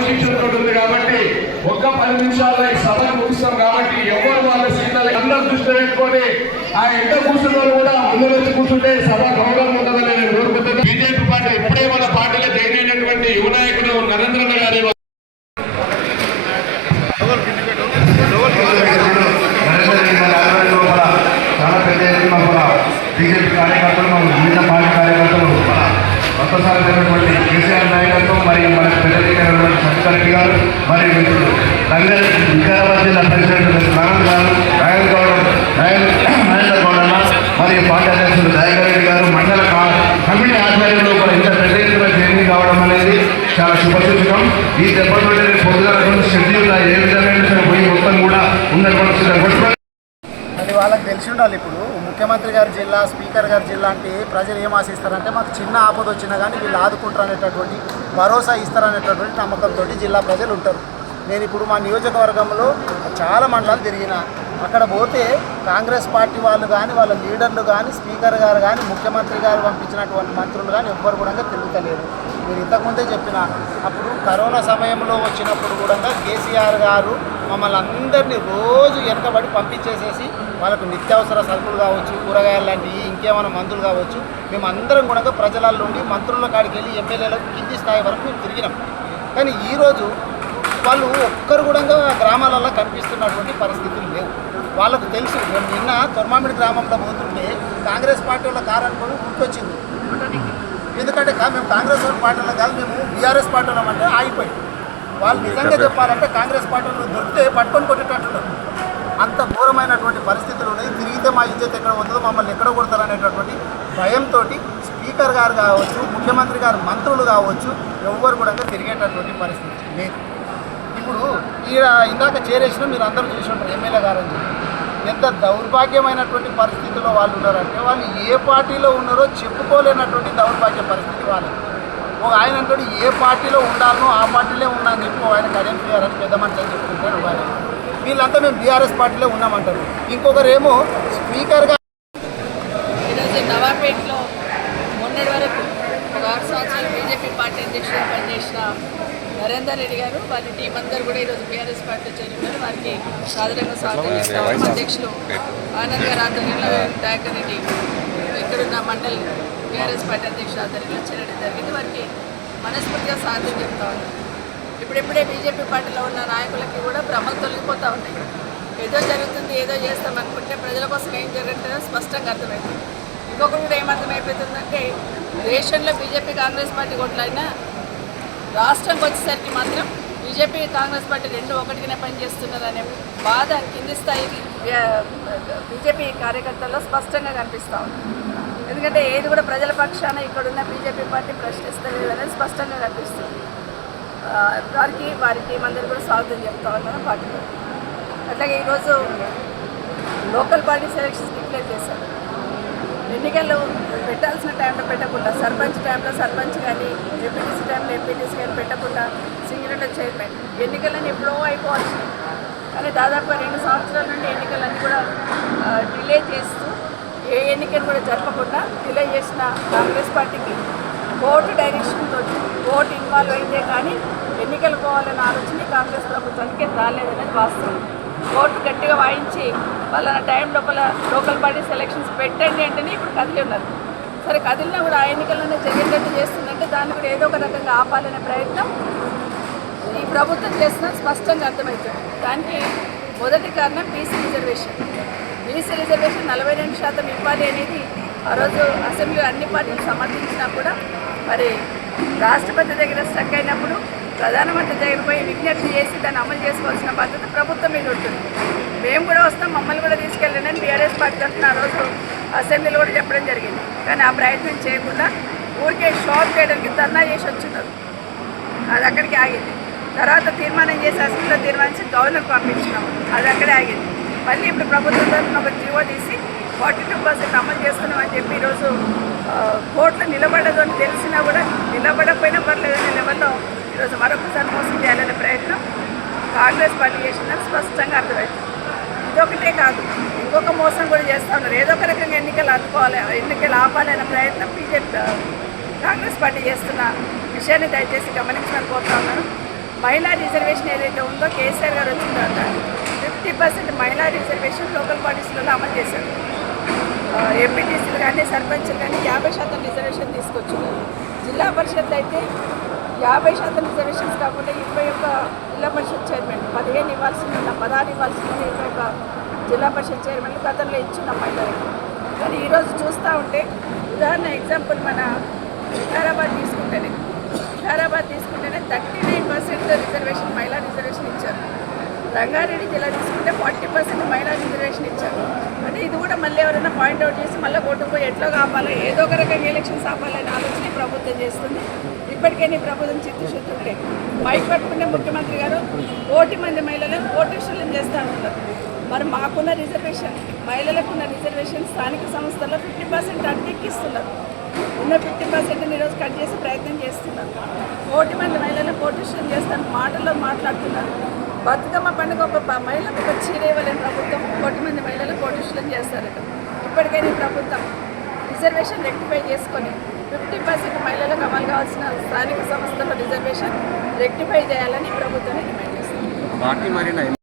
క్రమశిక్షణ ఉంది కాబట్టి ఒక్క పది నిమిషాల్లో ఈ సభ ముగిస్తాం కాబట్టి ఎవరు వాళ్ళ సీట్ల అందరూ దృష్టి పెట్టుకొని ఆ ఎంత కూర్చున్న కూడా ముందు వచ్చి కూర్చుంటే సభ గౌరవం ఉంటుందని నేను కోరుకుంటున్నాను. బీజేపీ పార్టీ ఇప్పుడే మన పార్టీలో జాయిన్ అయినటువంటి యువ నాయకుడు నరేంద్ర గారి బీజేపీ కార్యకర్తలు మన వివిధ పార్టీ కార్యకర్తలు మన కొత్తసారి జరిగినటువంటి కేసీఆర్ నాయకులు మరి మన పెద్ద దిగ్గైనటువంటి గారు మరియు మిత్రులు రంగ వికారాబాద్ జిల్లా ప్రెసిడెంట్ నారాయణ గారు రాయల్ గౌడ రాయల్ మహేంద్ర గౌడ మరియు పార్టీ అధ్యక్షులు దయాకర్ గారు మండల కమిటీ ఆధ్వర్యంలో కూడా ఇంత పెద్ద ఎత్తున జర్నీ కావడం అనేది చాలా శుభసూచకం. ఈ దెబ్బతోటి పొద్దుగా షెడ్యూల్ ఏ విధమైన పోయి మొత్తం కూడా ఉన్నటువంటి వాళ్ళకి తెలిసి ఉండాలి ముఖ్యమంత్రి గారి జిల్లా స్పీకర్ గారి జిల్లా అంటే ప్రజలు ఏం ఆశిస్తారంటే మాకు చిన్న ఆపద వచ్చినా కానీ వీళ్ళు ఆదుకుంటారు అనేటటువంటి భరోసా ఇస్తారనేటటువంటి నమ్మకంతో జిల్లా ప్రజలు ఉంటారు. నేను ఇప్పుడు మా నియోజకవర్గంలో చాలా మండలాలు తిరిగిన అక్కడ పోతే కాంగ్రెస్ పార్టీ వాళ్ళు కానీ వాళ్ళ లీడర్లు కానీ స్పీకర్ గారు కానీ ముఖ్యమంత్రి గారు పంపించినటువంటి మంత్రులు కానీ ఎవ్వరు కూడా తిరుగుతలేరు. మీరు ఇంతకుముందే చెప్పిన అప్పుడు కరోనా సమయంలో వచ్చినప్పుడు కూడా కేసీఆర్ గారు మమ్మల్ని అందరినీ రోజు వెనకబడి పంపించేసేసి వాళ్ళకు నిత్యావసర సరుకులు కావచ్చు కూరగాయలు లాంటివి ఇంకేమైనా మందులు కావచ్చు మేము అందరం కూడా ప్రజలలో ఉండి మంత్రుల కాడికి వెళ్ళి ఎమ్మెల్యేలకు కింది స్థాయి వరకు మేము తిరిగినాం. కానీ ఈరోజు వాళ్ళు ఒక్కరు కూడా గ్రామాలలో కనిపిస్తున్నటువంటి పరిస్థితులు లేవు. వాళ్ళకు తెలుసు. మేము నిన్న తొర్మామిడి గ్రామంలో పోతుంటే కాంగ్రెస్ పార్టీ వాళ్ళ కారు అనుకుని గుర్తొచ్చింది. ఎందుకంటే మేము కాంగ్రెస్ వాళ్ళ పార్టీలో కాదు మేము బీఆర్ఎస్ పార్టీలో అంటే ఆగిపోయి. వాళ్ళు నిజంగా చెప్పాలంటే కాంగ్రెస్ పార్టీలో దొరికితే పట్టుకొని కొట్టేటట్టున్నారు అంత ఘోరమైనటువంటి పరిస్థితులు ఉన్నాయి. తిరిగితే మా ఇజ్జత్ ఎక్కడ పోతుందో మమ్మల్ని ఎక్కడ కొడతారనేటటువంటి భయంతో స్పీకర్ గారు కావచ్చు ముఖ్యమంత్రి గారు మంత్రులు కావచ్చు ఎవ్వరు కూడా తిరిగేటటువంటి పరిస్థితి లేదు. ఇప్పుడు ఈడ ఇందాక చేరేసిన మీరు అందరూ చూసి ఉంటారు ఎమ్మెల్యే గారు అని చెప్పి. ఎంత దౌర్భాగ్యమైనటువంటి పరిస్థితిలో వాళ్ళు ఉన్నారంటే వాళ్ళు ఏ పార్టీలో ఉన్నారో చెప్పుకోలేనటువంటి దౌర్భాగ్య పరిస్థితి వాళ్ళు ఒక ఆయన అంటాడు ఏ పార్టీలో ఉండాలనో ఆ పార్టీలో ఉన్నా అని చెప్పి ఆయన కడియం చేయాలని పెద్ద మనిషి అని చెప్పుకుంటాడు వీళ్ళంతా మేము బీఆర్ఎస్ పార్టీలో ఉన్నామంటారు. ఇంకొకరేమో స్పీకర్గా ఈరోజు నవాపేటలో మొన్నటి వరకు ఒక ఆరు సంవత్సరాలు బీజేపీ పార్టీ అధ్యక్షుడు పనిచేసిన నరేందర్ రెడ్డి గారు వారి టీం అందరూ కూడా ఈరోజు బీఆర్ఎస్ పార్టీ చేరున్నారు వారికి సాధారణంగా స్వాగతం. చేస్తాము అధ్యక్షులు ఆనంద్ గారు ఆధ్వర్యంలో దయాకర్ రెడ్డి ఇక్కడున్న మండలి బీఆర్ఎస్ పార్టీ అధ్యక్షుడు ఆధ్వర్యంలో చేరడం జరిగింది. వారికి మనస్ఫూర్తిగా స్వాగతం చెప్తా ఉన్నాం. ఇప్పుడిప్పుడే బీజేపీ పార్టీలో ఉన్న నాయకులకి కూడా భ్రమలు తొలగిపోతూ ఉన్నాయి. ఏదో జరుగుతుంది ఏదో చేస్తాం అనుకుంటే ప్రజల కోసం ఏం జరుగుతుందో స్పష్టంగా అర్థమవుతుంది ఇంకొకటి కూడా ఏమర్థమైపోతుందంటే దేశంలో బీజేపీ కాంగ్రెస్ పార్టీ కొట్లాడినా రాష్ట్రంకి వచ్చేసరికి మాత్రం బీజేపీ కాంగ్రెస్ పార్టీ రెండు ఒకటిగానే పనిచేస్తున్నారనే బాధ కింది స్థాయి బీజేపీ కార్యకర్తల్లో స్పష్టంగా కనిపిస్తూ ఉంది. ఎందుకంటే ఏది కూడా ప్రజల పక్షాన ఇక్కడున్న బీజేపీ పార్టీ ప్రశ్నిస్తలేదు అనేది స్పష్టంగా కనిపిస్తుంది. వారికి వారికి వారి టీం అందరూ కూడా స్వాగతం చెప్తా ఉన్నాను పార్టీలో. అట్లాగే ఈరోజు లోకల్ పార్టీ సెలక్షన్స్ డిక్లేర్ చేశారు. ఎన్నికలు పెట్టాల్సిన టైంలో పెట్టకుండా సర్పంచ్ టైంలో సర్పంచ్ కానీ ఎంపీటీసీ టైంలో ఎంపీటీసీ కానీ పెట్టకుండా సింగిల్ చైర్మన్. ఎన్నికలన్నీ ఎప్పుడో అయిపోవచ్చు కానీ దాదాపు రెండు సంవత్సరాల నుండి ఎన్నికలన్నీ కూడా డిలే చేస్తూ ఏ ఎన్నికను కూడా జరపకుండా డిలే చేసిన కాంగ్రెస్ పార్టీకి కోర్టు డైరెక్షన్తో కోర్టు ఇన్వాల్వ్ అయితే కానీ ఎన్నికలు పోవాలనే ఆలోచన కాంగ్రెస్ ప్రభుత్వానికి రాలేదనేది వాస్తవం. కోర్టు గట్టిగా వాయించి వాళ్ళ టైం లోపల లోకల్ పార్టీ సెలక్షన్స్ పెట్టండి అంటేనే ఇప్పుడు కదిలి ఉన్నారు. సరే కదిలినా కూడా ఆ ఎన్నికల్లోనే జరిగేటట్టు చేస్తుందంటే దాన్ని కూడా ఏదో ఒక రకంగా ఆపాలనే ప్రయత్నం ఈ ప్రభుత్వం చేస్తున్న స్పష్టంగా అర్థమవుతుంది. దానికి మొదటి కారణం బీసీ రిజర్వేషన్. బీసీ రిజర్వేషన్ నలభై రెండు శాతం ఇవ్వాలి అనేది ఆ రోజు అసెంబ్లీ అన్ని పార్టీలు సమర్థించినా కూడా మరి రాష్ట్రపతి దగ్గర స్టక్ అయినప్పుడు ప్రధానమంత్రి దగ్గర పోయి విజ్ఞప్తి చేసి దాన్ని అమలు చేసుకోవాల్సిన బాధ్యత ప్రభుత్వం మీద ఉంటుంది. మేము కూడా వస్తాం మమ్మల్ని కూడా తీసుకెళ్ళండి అని బీఆర్ఎస్ పార్టీ తరఫున ఆ రోజు అసెంబ్లీలో కూడా చెప్పడం జరిగింది. కానీ ఆ ప్రయత్నం చేయకుండా ఊరికే షాప్ చేయడానికి ధర్నా చేసి వచ్చినారు. అది అక్కడికి ఆగింది. తర్వాత తీర్మానం చేసి అసెంబ్లీలో తీర్మానించి గవర్నర్కి పంపించినాం. అది అక్కడే ఆగింది. మళ్ళీ ఇప్పుడు ప్రభుత్వం తరఫున ఒక జీవో తీసి ఫార్టీ టూ పర్సెంట్ అమలు చేస్తున్నాం అని చెప్పి ఈరోజు కోర్టులో నిలబడదు అని తెలిసినా కూడా నిలబడకపోయినా పర్లేదు అని మరొకసారి మోసం చేయాలనే ప్రయత్నం కాంగ్రెస్ పార్టీ చేసిందని స్పష్టంగా అర్థమైంది. ఇదొకటే కాదు ఇంకొక మోసం కూడా చేస్తా ఉన్నారు. ఏదో ఒక రకంగా ఎన్నికలు అందుకోవాలి ఎన్నికలు ఆపాలనే ప్రయత్నం బీజేపీ కాంగ్రెస్ పార్టీ చేస్తున్న విషయాన్ని దయచేసి గమనించమని కోరుతా ఉన్నాను. మహిళా రిజర్వేషన్ ఏదైతే ఉందో కేసీఆర్ గారు వచ్చిన తర్వాత ఫిఫ్టీ పర్సెంట్ మహిళా రిజర్వేషన్ లోకల్ పార్టీస్లలో అమలు చేశారు. ఎంపీటీసీలు కానీ సర్పంచ్లు కానీ యాభై శాతం రిజర్వేషన్ తీసుకొచ్చారు జిల్లా పరిషత్లో అయితే యాభై శాతం రిజర్వేషన్స్ కాకుండా ఇరవై ఒక్క జిల్లా పరిషత్ చైర్మన్ పదిహేను ఇవ్వాల్సింది ఉన్న పదహారు ఇవ్వాల్సింది ఇరవై ఒక్క జిల్లా పరిషత్ చైర్మన్ గతంలో ఇచ్చిన మహిళలకు కానీ ఈరోజు చూస్తూ ఉంటే ఉదాహరణ ఎగ్జాంపుల్ మన వికారాబాద్ తీసుకుంటేనే. వికారాబాద్ తీసుకుంటేనే థర్టీ నైన్ పర్సెంట్ రిజర్వేషన్ మహిళా రిజర్వేషన్ ఇచ్చారు. రంగారెడ్డి జిల్లా తీసుకుంటే ఫార్టీ పర్సెంట్ మహిళా రిజర్వేషన్ ఇచ్చారు. అంటే ఇది కూడా మళ్ళీ ఎవరైనా పాయింట్అవుట్ చేసి మళ్ళీ కొట్టుకుపోయి ఎట్లా కాపాలో ఏదో ఒక రకంగా ఎలక్షన్స్ ఆపాలనే ఆలోచన ప్రభుత్వం చేస్తుంది. ఇప్పటికే నీ ప్రభుత్వం చిత్తశుద్ధి ఉంటే పట్టుకునే ముఖ్యమంత్రి గారు కోటి మంది మహిళలను కోటేశ్వరం చేస్తూ ఉంటారు మరి మాకున్న రిజర్వేషన్ మహిళలకు ఉన్న రిజర్వేషన్ స్థానిక సంస్థల్లో ఫిఫ్టీ పర్సెంట్ అటకెక్కిస్తున్నారు ఉన్న ఫిఫ్టీ పర్సెంట్ ఈరోజు కట్ చేసే ప్రయత్నం చేస్తున్నారు. కోటి మంది మహిళలు కోటేశ్వరం చేస్తాను మాటల్లో మాట్లాడుతున్నారు. బతుకమ్మ పండుగ ఒక మహిళకు ఒక చీర ఇవ్వలేని ప్రభుత్వం కోటి మంది మహిళలు కోటేశ్వరం చేస్తారట. ఇప్పటికైనా ప్రభుత్వం రిజర్వేషన్ రెక్టిఫై చేసుకొని ఫిఫ్టీ పర్సెంట్ మహిళలకు అమలు కావాల్సిన స్థానిక సంస్థల రిజర్వేషన్ రెక్టిఫై చేయాలని ప్రభుత్వాన్ని డిమాండ్ చేస్తుంది.